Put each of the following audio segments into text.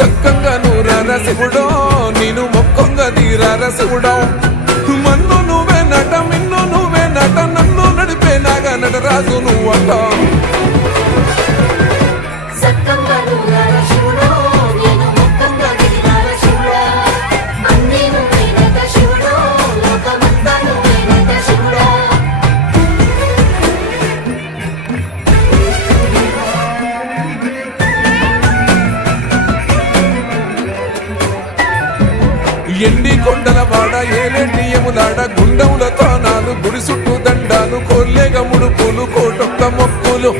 సక్కంగా నూరార శివుడో నేను మొక్కంగా తీరార శివుడో మన్ను నువ్వే నట మిన్ను నువ్వే నట నన్ను నడిపే నాగా నటరాజు నువ్వట ఎండి కొండల వాడ ఏలేటి యములాడ గుండముల తానాలు గుడి చుట్టూ దండాలు కోల్లేగ ముడుపులు కోటొక్క మొక్కులు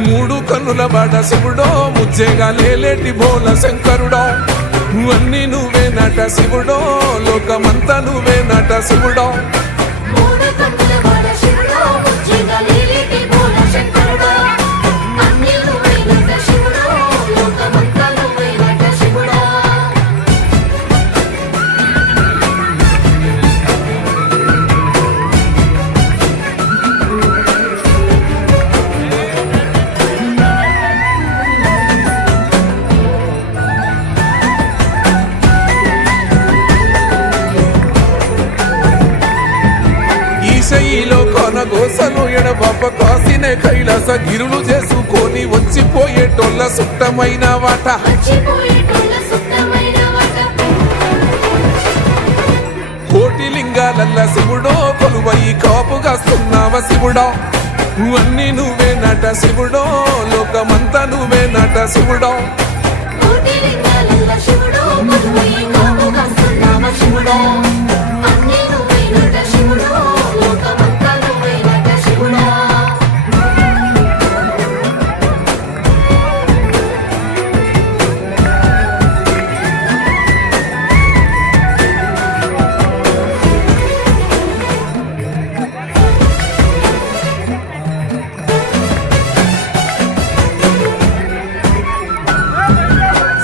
మూడు కన్నుల వాడ శివుడో ముచ్చేగా లేలేటి బోల శంకరుడో అన్ని నువ్వే నట శివుడో లోకమంతా నువ్వే నట శివుడో ఈశయిలో కొన గోసలు ఎడబాప కాసినే కైలాస గిరులు చేసుకొని వచ్చిపోయేటోళ్ళ సుట్టమైన వాట కోటి లింగాలల్ల శివుడో కొలువయి కాపుగాస్తున్నావ శివుడో అన్ని నువ్వే నట శివుడో లోకమంతా నువ్వే నట శివుడో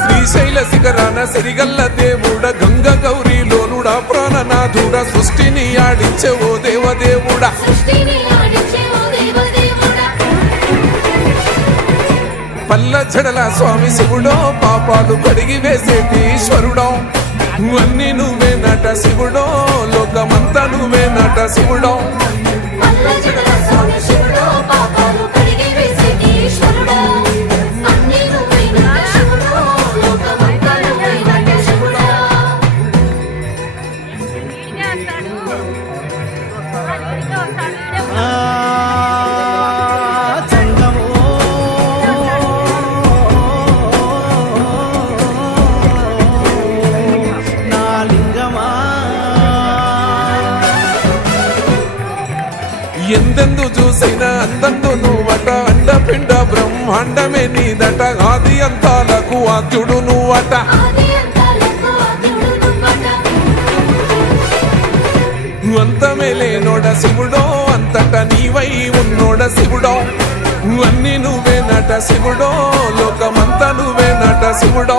శ్రీశైల శిఖరాన సిరిగల్ల దేవుడ గంగ గౌరీలోనుడా ప్రాణనాథుడ సృష్టిని ఆడించే ఓ దేవదేవుడా పల్ల జడల స్వామి శివుడో పాపాలు కడిగి వేసేటి ఈశ్వరుడో అన్ని నువ్వే నట శివుడో లోకమంతా నువ్వే నట శివుడో ఎందెందు చూసైనా అందందు నువ్వట అండపిండ బ్రహ్మాండమే నీదట ఆది అంతాలకు ఆద్యుడు నువ్వట అంతమే లేనోడ శివుడో అంతట నీవై ఉన్నోడ శివుడో అన్ని నువ్వే నట శివుడో లోకమంతా నువ్వే నట శివుడో